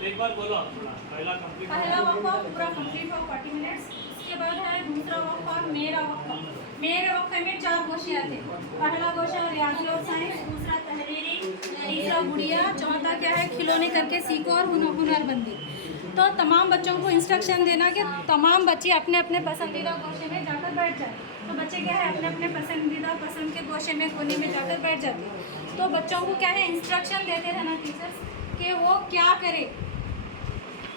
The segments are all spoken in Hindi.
एक बार बोलो आप थोड़ा पहला कंप्लीट पहला वक्फ पूरा कंप्लीट हो 40 मिनट्स। इसके बाद है दूसरा वक्फ मेरा वक्फ। मेरे वक्फ में 4 गोशे आते हैं। पहला गोशा रियाज़ी और साइंस, दूसरा तहरीरी, तीसरा गुड़िया, चौथा क्या है खिलौने करके सीखो और हुनरबंदी। तो तमाम बच्चों को इंस्ट्रक्शन देना कि तमाम बच्चे अपने अपने पसंदीदा गोशे में जाकर बैठ जाए। तो बच्चे क्या है अपने अपने पसंदीदा पसंद के गोशे में कोने में जाकर बैठ जाते हैं। तो बच्चों को क्या है इंस्ट्रक्शन देते रहना टीचर्स कि वो क्या करे।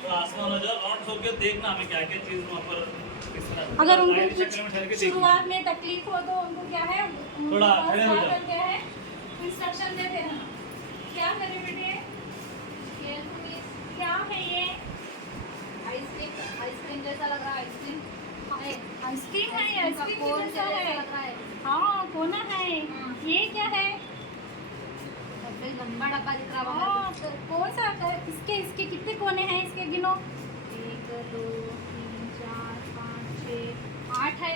तो आसमान हो जाओ और सो के देखना हमें क्या क्या चीज़ वहाँ पर किस तरह अगर उनको लाइन कुछ चक्कर में ठहर के शुरुआत में तकलीफ हो तो उनको क्या है थोड़ा खड़े हो जाओ। क्या है इंस्ट्रक्शन देते रहना क्या करें बेटे। क्या है ये आइसक्रीम जैसा लग रहा है। आइसक्रीम है आइसक्रीम कोन जैसा है। लग रहा है। हाँ कोना है। ये क्या है डब्बे लंबा डब्बा दिख रहा है। हाँ तो कौन सा इसके इसके कितने कोने हैं इसके गिनो। 1 2 3 4 5 6 8 है।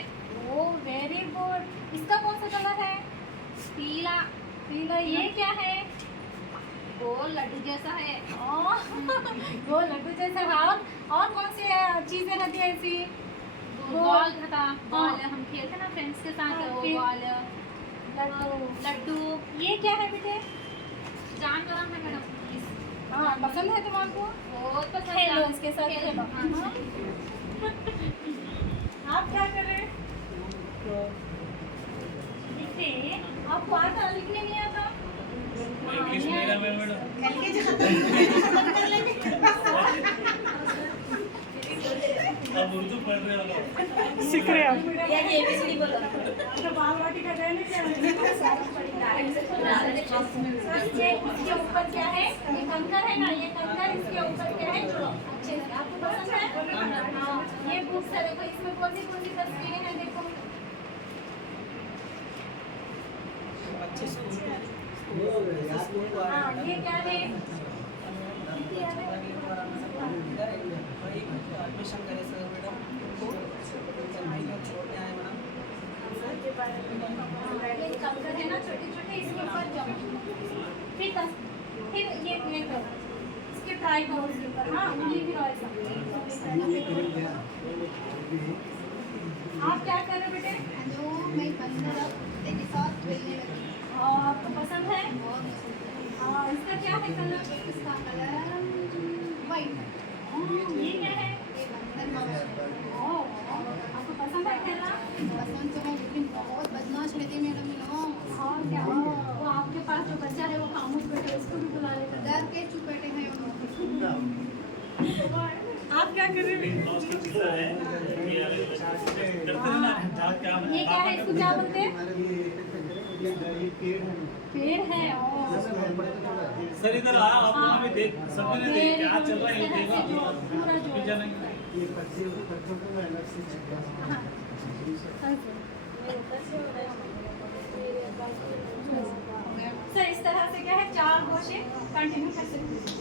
ओ वेरी गुड। इसका कौन सा कलर है। पीला पीला। ये क्या है गोल लड्डू जैसा है। वो लड्डू जैसा है। और कौन सी चीजें रहती है ऐसी। बॉल था बॉल हम खेलते ना फ्रेंड्स के साथ वो फिर? बॉल लड्डू। ये क्या है बेटे। जानवर है मैडम। हाँ पसंद है तुम्हारे को। बहुत पसंद खेलो है। इसके साथ खेलो। हाँ। आप क्या कर रहे हैं। लिखते आपको आता लिखने नहीं आता। इंग्लिश मीडियम में मैडम एलकेजी खत्म कर लेंगे। अब उर्दू पढ़ रहे हो सीख रहे हो। या ये एबीसीडी बोलो। तो बाल बाटी का जाए क्या इसके ऊपर क्या है ये कंकर है ना। ये कंकर इसके ऊपर क्या है चलो अच्छे से आपको पसंद है। हाँ ये बुक्स है देखो इसमें कौन सी तस्वीरें हैं देखो। अच्छे स्कूल हाँ ये क्या है एडमिशन करे सर मैडम छोटे आए मैडम। ये कंकर है ना छोटे छोटे इसके ऊपर जाओ। फिर ये करो इसके ट्राई करो इसके ऊपर। हाँ उंगली भी रॉयल आप क्या कर रहे हो बेटे। जो मैं बंदर के साथ खेलने लगी। आपको पसंद है। बहुत पसंद है। और इसका क्या है कलर। इसका कलर वाइट है। ये क्या है। ये बंदर मामा है। आपको पसंद है खेलना। पसंद तो है लेकिन बहुत बदमाश रहती मैडम ये लोग। और क्या वो आपके पास जो बच्चा है वो खामोश बैठे उसको भी बुला लेते डर के चुप बैठे हैं उन लोग। आप क्या कर रहे हो। दोस्त की चीज़ है ये करते हैं ना जहाँ क्या ये क्या है इसको क्या बोलते हैं। पेड़ है। सर इधर आओ आप लोग भी देख सबने देख क्या चल रहा है ये देखो पूरा जो फिर जानेंगे। सर इस तरह से क्या है 4 गोशे कंटिन्यू कर सकते हैं।